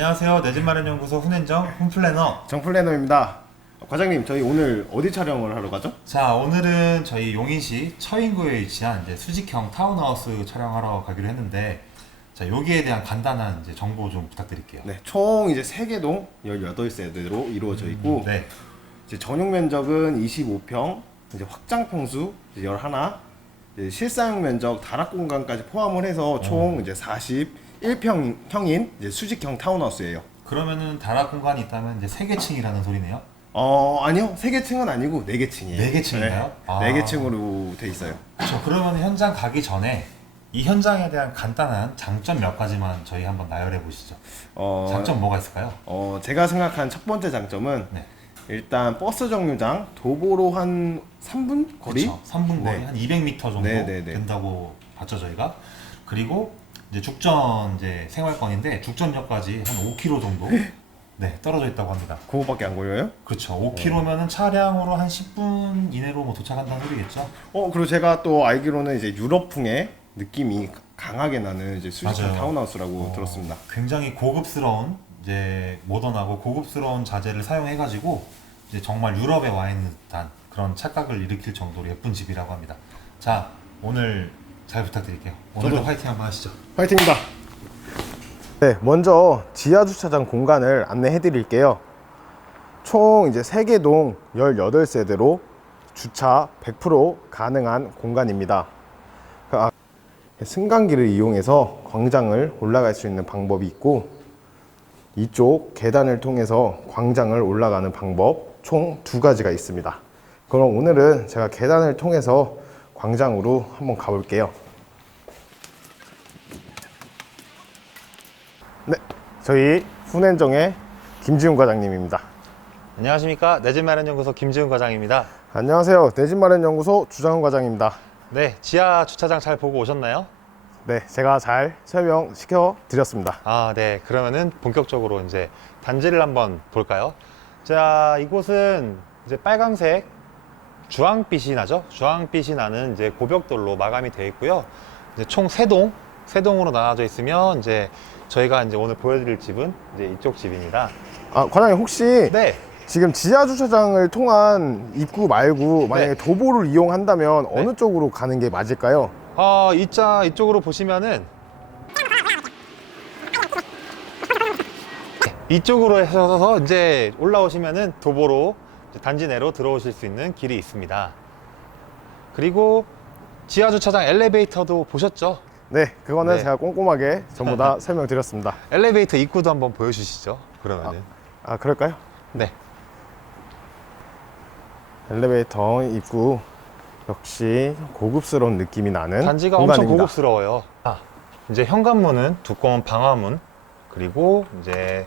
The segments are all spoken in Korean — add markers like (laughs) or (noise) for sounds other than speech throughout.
안녕하세요. 내 집 마련 연구소 훈행정 훈플래너. 정플래너입니다. 과장님, 저희 오늘 어디 촬영을 하러 가죠? 자, 오늘은 저희 용인시 처인구에 위치한 이제 수직형 타운하우스 촬영하러 가기로 했는데 자, 여기에 대한 간단한 이제 정보 좀 부탁드릴게요. 네, 총 이제 3개 동 18세대로 이루어져 있고 네. 이제 전용 면적은 25평, 이제 확장 평수 이제 11, 이제 실사용 면적 다락 공간까지 포함을 해서 총 이제 41평형인 이제 수직형 타운하우스예요. 그러면은 다락 공간이 있다면 이제 세 개 층이라는 소리네요. 어, 아니요. 3개 층은 아니고 4개 층이에요. 네 개 층인가요? 네, 아. 4개 층으로 돼 있어요. 그렇죠. 그러면 현장 가기 전에 이 현장에 대한 간단한 장점 몇 가지만 저희 한번 나열해 보시죠. 어, 장점 뭐가 있을까요? 어, 제가 생각한 첫 번째 장점은 네. 일단 버스 정류장 도보로 한 3분 거리? 그렇죠. 3분 거리 네. 한 200m 정도 네, 네, 네. 된다고 봤죠 저희가. 그리고 이제 죽전 이제 생활권인데 죽전역까지 한 5km 정도 네 떨어져 있다고 합니다. 그거밖에 안 걸려요? 그렇죠. 5km면은 차량으로 한 10분 이내로 뭐 도착한다는 소리겠죠. 어 그리고 제가 또 알기로는 이제 유럽풍의 느낌이 강하게 나는 이제 수직형 맞아요. 타운하우스라고 어, 들었습니다. 굉장히 고급스러운 이제 모던하고 고급스러운 자재를 사용해가지고 이제 정말 유럽에 와 있는 듯한 그런 착각을 일으킬 정도로 예쁜 집이라고 합니다. 자 오늘 잘 부탁드릴게요. 오늘도 저도- 화이팅 한번 하시죠. 파이팅입니다. 네, 먼저 지하 주차장 공간을 안내해 드릴게요. 총 이제 3개 동 18세대로 주차 100% 가능한 공간입니다. 그 아- 승강기를 이용해서 광장을 올라갈 수 있는 방법이 있고 이쪽 계단을 통해서 광장을 올라가는 방법 총 두 가지가 있습니다. 그럼 오늘은 제가 계단을 통해서 광장으로 한번 가볼게요. 네, 저희 훈행정의 김지훈 과장님입니다. 안녕하십니까 내 집 마련 연구소 김지훈 과장입니다. 안녕하세요. 내 집 마련 연구소 주장훈 과장입니다. 네 지하 주차장 잘 보고 오셨나요? 네, 제가 잘 설명시켜 드렸습니다. 아, 네. 그러면은 본격적으로 이제 단지를 한번 볼까요? 자, 이곳은 이제 빨강색 주황빛이 나죠? 주황빛이 나는 이제 고벽돌로 마감이 되어 있고요. 이제 총 세 동, 세 동으로 나눠져 있으면 이제 저희가 이제 오늘 보여드릴 집은 이제 이쪽 집입니다. 아, 과장님 혹시 네. 지금 지하 주차장을 통한 입구 말고 만약에 네. 도보를 이용한다면 네. 어느 쪽으로 가는 게 맞을까요? 어, 이자 이쪽으로 보시면은 이쪽으로 해서 이제 올라오시면은 도보로 단지 내로 들어오실 수 있는 길이 있습니다. 그리고 지하 주차장 엘리베이터도 보셨죠? 네, 그거는 네. 제가 꼼꼼하게 전부 다 (laughs) 설명드렸습니다. 엘리베이터 입구도 한번 보여주시죠. 그러면은 아, 그럴까요? 네. 엘리베이터 입구 역시 고급스러운 느낌이 나는 단지가 공간입니다. 엄청 고급스러워요. 아, 이제 현관문은 두꺼운 방화문 그리고 이제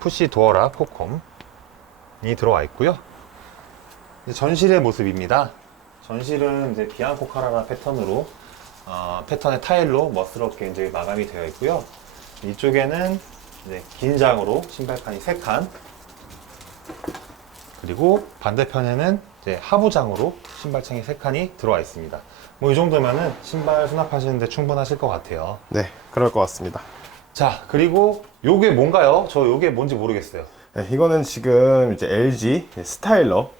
푸시 도어락 코컴이 들어와 있고요. 전실의 모습입니다. 전실은 이제 비앙코 카라라 패턴으로 어, 패턴의 타일로 멋스럽게 이제 마감이 되어 있고요. 이쪽에는 이제 긴 장으로 신발칸이 3칸 그리고 반대편에는 이제 하부장으로 신발창이 3칸이 들어와 있습니다. 뭐 이 정도면은 신발 수납하시는데 충분하실 것 같아요. 네, 그럴 것 같습니다. 자, 그리고 요게 뭔가요? 저 요게 뭔지 모르겠어요. 네, 이거는 지금 이제 LG 스타일러.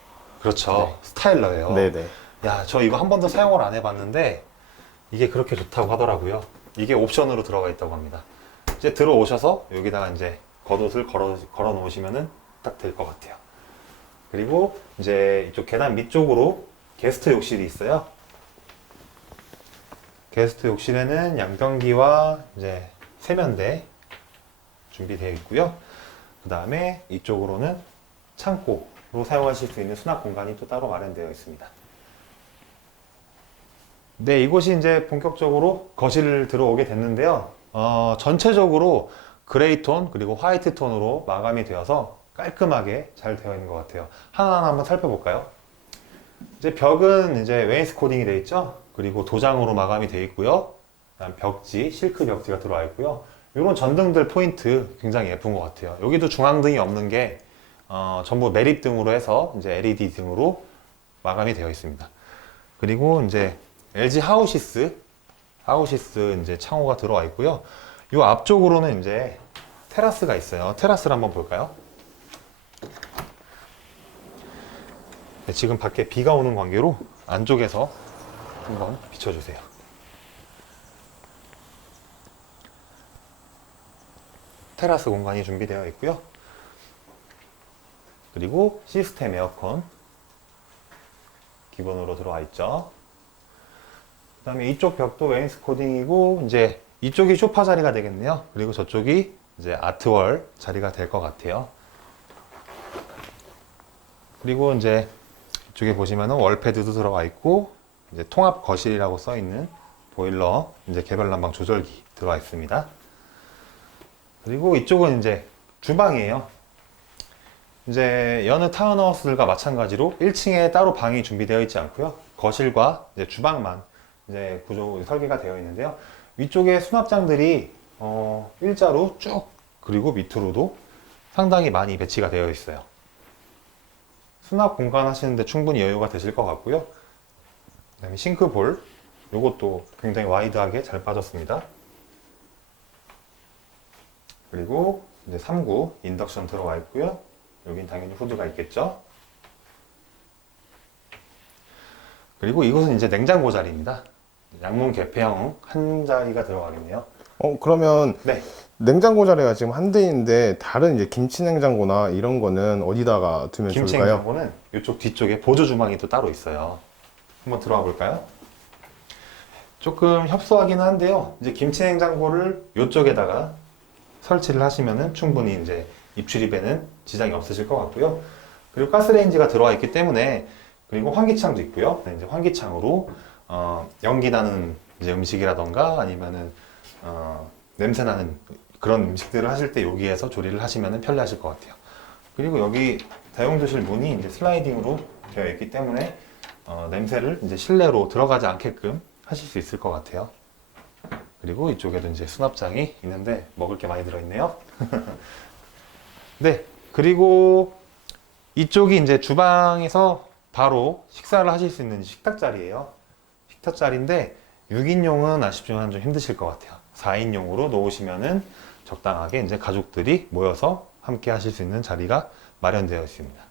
그렇죠. 스타일러예요. 네, 네. 야, 저 이거 한 번도 사용을 안 해봤는데 이게 그렇게 좋다고 하더라고요. 이게 옵션으로 들어가 있다고 합니다. 이제 들어오셔서 여기다가 이제 겉옷을 걸어, 걸어 놓으시면은 딱 될 것 같아요. 그리고 이제 이쪽 계단 밑쪽으로 게스트 욕실이 있어요. 게스트 욕실에는 양변기와 이제 세면대 준비되어 있고요. 그 다음에 이쪽으로는 창고 로 사용하실 수 있는 수납 공간이 또 따로 마련되어 있습니다. 네, 이곳이 이제 본격적으로 거실을 들어오게 됐는데요. 어, 전체적으로 그레이 톤 그리고 화이트 톤으로 마감이 되어서 깔끔하게 잘 되어 있는 것 같아요. 하나하나 한번 살펴볼까요? 이제 벽은 이제 웨인스코딩이 되어 있죠. 그리고 도장으로 마감이 되어 있고요. 벽지, 실크 벽지가 들어와 있고요. 이런 전등들 포인트 굉장히 예쁜 것 같아요. 여기도 중앙등이 없는 게 어, 전부 매립 등으로 해서 이제 LED 등으로 마감이 되어 있습니다. 그리고 이제 LG 하우시스, 하우시스 이제 창호가 들어와 있고요. 이 앞쪽으로는 이제 테라스가 있어요. 테라스를 한번 볼까요? 네, 지금 밖에 비가 오는 관계로 안쪽에서 한번 비춰주세요. 테라스 공간이 준비되어 있고요. 그리고 시스템 에어컨 기본으로 들어와 있죠. 그 다음에 이쪽 벽도 웨인스코딩이고 이제 이쪽이 소파 자리가 되겠네요. 그리고 저쪽이 이제 아트월 자리가 될 것 같아요. 그리고 이제 이쪽에 보시면은 월패드도 들어가 있고 이제 통합 거실이라고 써 있는 보일러 이제 개별 난방 조절기 들어가 있습니다. 그리고 이쪽은 이제 주방이에요. 이제 여느 타운하우스들과 마찬가지로 1층에 따로 방이 준비되어 있지 않고요. 거실과 이제 주방만 이제 구조 설계가 되어 있는데요. 위쪽에 수납장들이 어, 일자로 쭉 그리고 밑으로도 상당히 많이 배치가 되어 있어요. 수납 공간 하시는데 충분히 여유가 되실 것 같고요. 그다음에 싱크볼 이것도 굉장히 와이드하게 잘 빠졌습니다. 그리고 이제 3구 인덕션 들어가 있고요. 여긴 당연히 후드가 있겠죠. 그리고 이곳은 이제 냉장고 자리입니다. 양문 개폐형 한 자리가 들어가겠네요. 어 그러면 네. 냉장고 자리가 지금 한 대인데 다른 이제 김치 냉장고나 이런 거는 어디다가 두면 김치 좋을까요? 냉장고는 이쪽 뒤쪽에 보조 주방이 또 따로 있어요. 한번 들어가 볼까요? 조금 협소하기는 한데요. 이제 김치 냉장고를 이쪽에다가 설치를 하시면은 충분히 이제 입출입에는 지장이 없으실 것 같고요. 그리고 가스레인지가 들어와 있기 때문에 그리고 환기창도 있고요. 네, 이제 환기창으로 어, 연기 나는 이제 음식이라던가 아니면은 어, 냄새 나는 그런 음식들을 하실 때 여기에서 조리를 하시면은 편리하실 것 같아요. 그리고 여기 다용도실 문이 이제 슬라이딩으로 되어 있기 때문에 어, 냄새를 이제 실내로 들어가지 않게끔 하실 수 있을 것 같아요. 그리고 이쪽에도 이제 수납장이 있는데 먹을 게 많이 들어있네요. (laughs) 네, 그리고 이쪽이 이제 주방에서 바로 식사를 하실 수 있는 식탁 자리예요. 식탁 자리인데 6인용은 아쉽지만 좀 힘드실 것 같아요. 4인용으로 놓으시면은 적당하게 이제 가족들이 모여서 함께 하실 수 있는 자리가 마련되어 있습니다.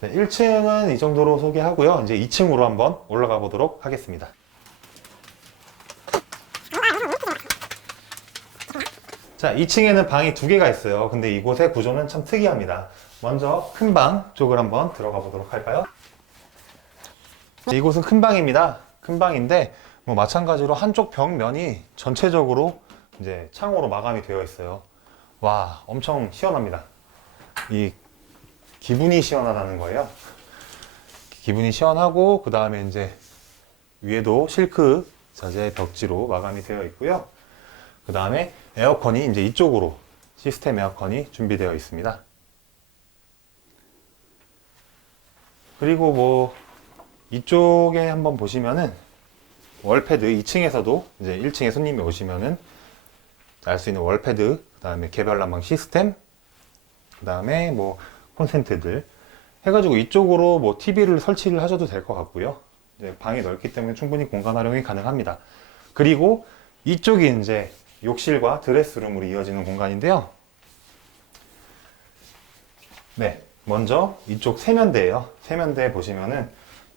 네, 1층은 이 정도로 소개하고요. 이제 2층으로 한번 올라가 보도록 하겠습니다. 자, 2층에는 방이 두 개가 있어요. 근데 이곳의 구조는 참 특이합니다. 먼저 큰 방 쪽을 한번 들어가 보도록 할까요? 네, 이곳은 큰 방입니다. 큰 방인데 뭐 마찬가지로 한쪽 벽면이 전체적으로 이제 창호로 마감이 되어 있어요. 와, 엄청 시원합니다. 이 기분이 시원하다는 거예요. 기분이 시원하고 그 다음에 이제 위에도 실크 자재 벽지로 마감이 되어 있고요. 그 다음에 에어컨이 이제 이쪽으로 시스템 에어컨이 준비되어 있습니다. 그리고 뭐 이쪽에 한번 보시면은 월패드 2층에서도 이제 1층에 손님이 오시면은 알 수 있는 월패드, 그 다음에 개별 난방 시스템, 그 다음에 뭐 콘센트들 해가지고 이쪽으로 뭐 TV를 설치를 하셔도 될 것 같고요. 방이 넓기 때문에 충분히 공간 활용이 가능합니다. 그리고 이쪽이 이제 욕실과 드레스룸으로 이어지는 공간인데요. 네, 먼저 이쪽 세면대예요. 세면대 보시면은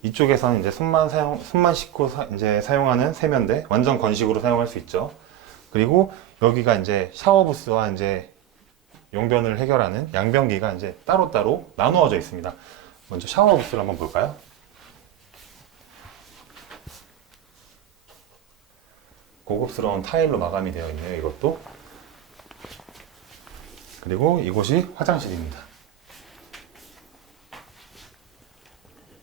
이쪽에서는 이제 손만 사용, 손만 씻고 사, 이제 사용하는 세면대, 완전 건식으로 사용할 수 있죠. 그리고 여기가 이제 샤워 부스와 이제 용변을 해결하는 양변기가 이제 따로따로 나누어져 있습니다. 먼저 샤워 부스를 한번 볼까요? 고급스러운 타일로 마감이 되어 있네요, 이것도. 그리고 이곳이 화장실입니다.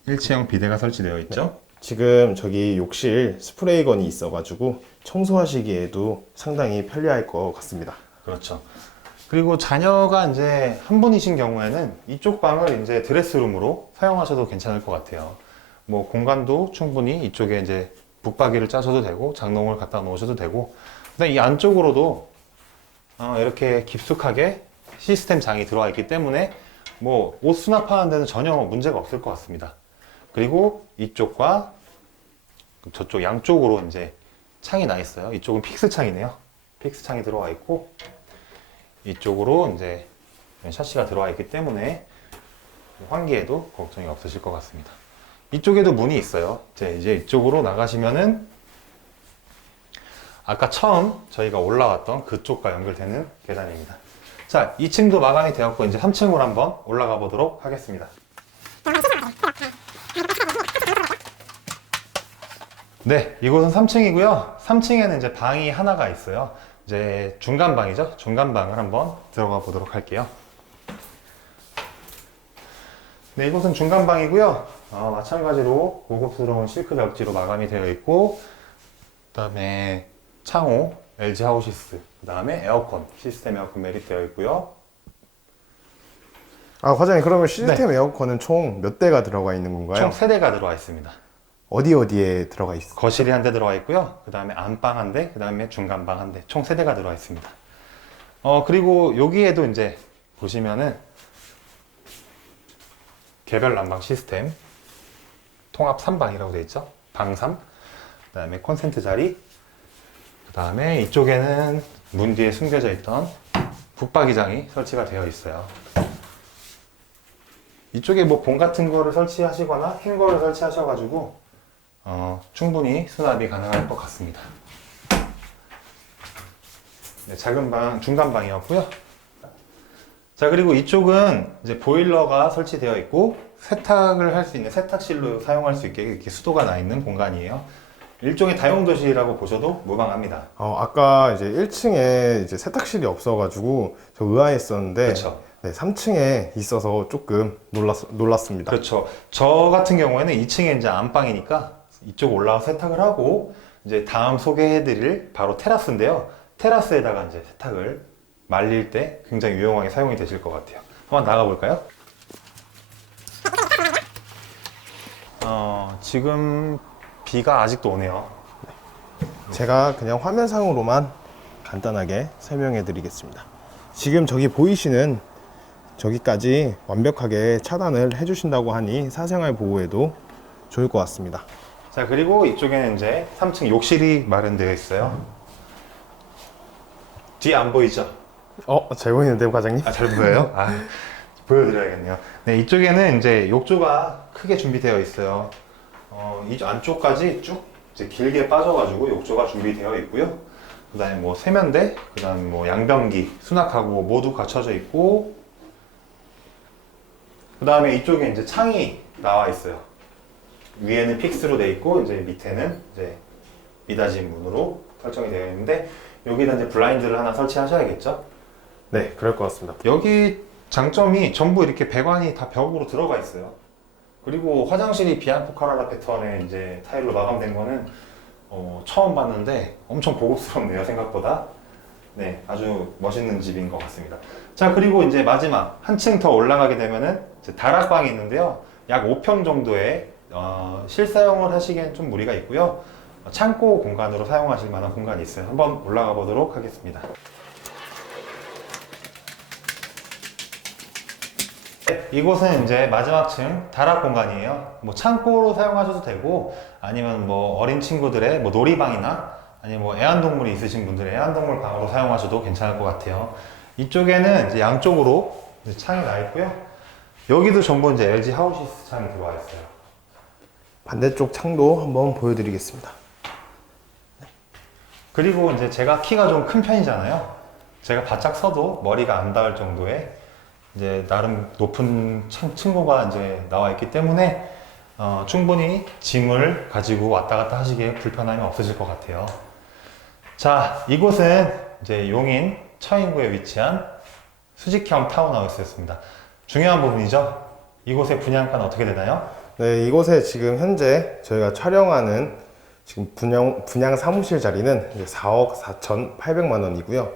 일체형 비데가 설치되어 있죠. 지금 저기 욕실 스프레이건이 있어가지고 청소하시기에도 상당히 편리할 것 같습니다. 그렇죠. 그리고 자녀가 이제 한 분이신 경우에는 이쪽 방을 이제 드레스룸으로 사용하셔도 괜찮을 것 같아요. 뭐 공간도 충분히 이쪽에 이제 북박이를 짜셔도 되고 장롱을 갖다 놓으셔도 되고 그다음 이 안쪽으로도 어, 이렇게 깊숙하게 시스템 장이 들어와 있기 때문에 뭐 옷 수납하는 데는 전혀 문제가 없을 것 같습니다. 그리고 이쪽과 저쪽 양쪽으로 이제 창이 나 있어요. 이쪽은 픽스 창이네요. 픽스 창이 들어와 있고 이쪽으로 이제 샤시가 들어와 있기 때문에 환기에도 걱정이 없으실 것 같습니다. 이쪽에도 문이 있어요. 이제, 이제 이쪽으로 나가시면은 아까 처음 저희가 올라왔던 그쪽과 연결되는 계단입니다. 자, 2층도 마감이 되었고 이제 3층으로 한번 올라가 보도록 하겠습니다. 네, 이곳은 3층이고요. 3층에는 이제 방이 하나가 있어요. 이제 중간 방이죠. 중간 방을 한번 들어가 보도록 할게요. 네, 이곳은 중간 방이고요. 어, 마찬가지로 고급스러운 실크 벽지로 마감이 되어 있고, 그 다음에 창호, LG 하우시스, 그 다음에 에어컨, 시스템 에어컨 매립되어 있고요. 아 과장님 그러면 시스템 에어컨은 총 몇 대가 들어가 있는 건가요? 총 3대가 들어와 있습니다. 어디 어디에 들어가 있어? 거실이 한 대 들어와 있고요. 그 다음에 안방 한 대, 그 다음에 중간방 한 대, 총 세 대가 들어와 있습니다. 어, 그리고 여기에도 이제 보시면은 개별 난방 시스템, 통합 3방이라고 되어 있죠. 방 3, 그 다음에 콘센트 자리, 그 다음에 이쪽에는 문 뒤에 숨겨져 있던 붙박이장이 설치가 되어 있어요. 이쪽에 뭐 봉 같은 거를 설치하시거나 흰 거를 설치하셔가지고 어, 충분히 수납이 가능할 것 같습니다. 네, 작은 방, 중간 방이었고요. 자, 그리고 이쪽은 이제 보일러가 설치되어 있고 세탁을 할 수 있는 세탁실로 사용할 수 있게 이렇게 수도가 나 있는 공간이에요. 일종의 다용도실이라고 보셔도 무방합니다. 어, 아까 이제 1층에 이제 세탁실이 없어가지고 저 의아했었는데 그렇죠. 네, 3층에 있어서 조금 놀랐, 놀랐습니다. 그렇죠. 저 같은 경우에는 2층에 이제 안방이니까 이쪽 올라와 세탁을 하고 이제 다음 소개해드릴 바로 테라스인데요. 테라스에다가 이제 세탁을 말릴 때 굉장히 유용하게 사용이 되실 것 같아요. 한번 나가 볼까요? 지금 비가 아직도 오네요. 제가 그냥 화면상으로만 간단하게 설명해 드리겠습니다. 지금 저기 보이시는 저기까지 완벽하게 차단을 해주신다고 하니 사생활 보호에도 좋을 것 같습니다. 자, 그리고 이쪽에는 이제 3층 욕실이 마련되어 있어요. 뒤 안 보이죠? 어, 잘 보이는데요, 과장님? 아, 잘 보여요? 아, 보여드려야겠네요. 네, 이쪽에는 이제 욕조가 크게 준비되어 있어요. 어, 이 안쪽까지 쭉 이제 길게 빠져가지고 욕조가 준비되어 있고요. 그 다음에 뭐 세면대, 그 다음에 뭐 양변기, 수납하고 모두 갖춰져 있고, 그 다음에 이쪽에 이제 창이 나와 있어요. 위에는 픽스로 되어 있고, 이제 밑에는 이제 미닫이 문으로 설정이 되어 있는데, 여기다 이제 블라인드를 하나 설치하셔야겠죠? 네, 그럴 것 같습니다. 여기 장점이 전부 이렇게 배관이 다 벽으로 들어가 있어요. 그리고 화장실이 비앙코 카라라 패턴의 이제 타일로 마감된 거는 어, 처음 봤는데 엄청 고급스럽네요 생각보다. 네, 아주 멋있는 집인 것 같습니다. 자, 그리고 이제 마지막 한층 더 올라가게 되면은 다락방이 있는데요. 약 5평 정도의 어, 실사용을 하시기엔 좀 무리가 있고요. 어, 창고 공간으로 사용하실 만한 공간이 있어요. 한번 올라가 보도록 하겠습니다. 네, 이곳은 이제 마지막 층 다락 공간이에요. 뭐 창고로 사용하셔도 되고 아니면 뭐 어린 친구들의 뭐 놀이방이나 아니면 뭐 애완동물이 있으신 분들의 애완동물 방으로 사용하셔도 괜찮을 것 같아요. 이쪽에는 이제 양쪽으로 이제 창이 나 있고요. 여기도 전부 이제 LG 하우시스 창이 들어와 있어요. 반대쪽 창도 한번 보여드리겠습니다. 그리고 이제 제가 키가 좀 큰 편이잖아요. 제가 바짝 서도 머리가 안 닿을 정도의 이제 나름 높은 층, 층고가 이제 나와 있기 때문에 어, 충분히 짐을 가지고 왔다 갔다 하시기에 불편함이 없으실 것 같아요. 자, 이곳은 이제 용인 처인구에 위치한 수직형 타운하우스였습니다. 중요한 부분이죠. 이곳의 분양가는 어떻게 되나요? 네, 이곳에 지금 현재 저희가 촬영하는 지금 분양, 분양 사무실 자리는 이제 4억 4,800만 원이고요.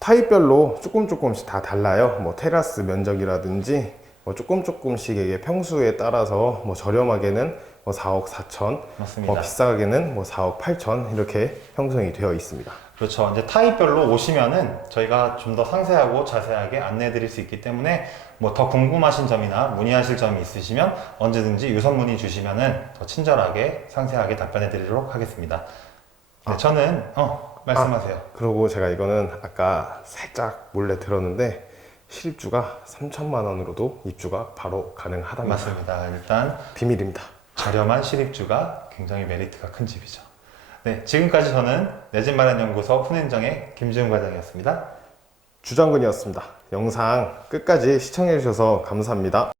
타입별로 조금 조금씩 다 달라요. 뭐 테라스 면적이라든지 뭐 조금 조금씩 이게 평수에 따라서 뭐 저렴하게는 뭐 4억 4천, 맞습니다. 뭐 비싸게는 뭐 4억 8천 이렇게 형성이 되어 있습니다. 그렇죠. 이제 타입별로 오시면은 저희가 좀 더 상세하고 자세하게 안내해 드릴 수 있기 때문에 뭐 더 궁금하신 점이나 문의하실 점이 있으시면 언제든지 유선 문의 주시면은 더 친절하게 상세하게 답변해 드리도록 하겠습니다. 네, 저는 어 말씀하세요. 그리고 제가 이거는 아까 살짝 몰래 들었는데 실입주가 3천만 원으로도 입주가 바로 가능하답니다. 맞습니다. 일단 비밀입니다. 저렴한 실입주가 굉장히 메리트가 큰 집이죠. 네, 지금까지 저는 내 집 마련 연구소 훈행정의 김지훈 과장이었습니다. 주장군이었습니다. 영상 끝까지 시청해 주셔서 감사합니다.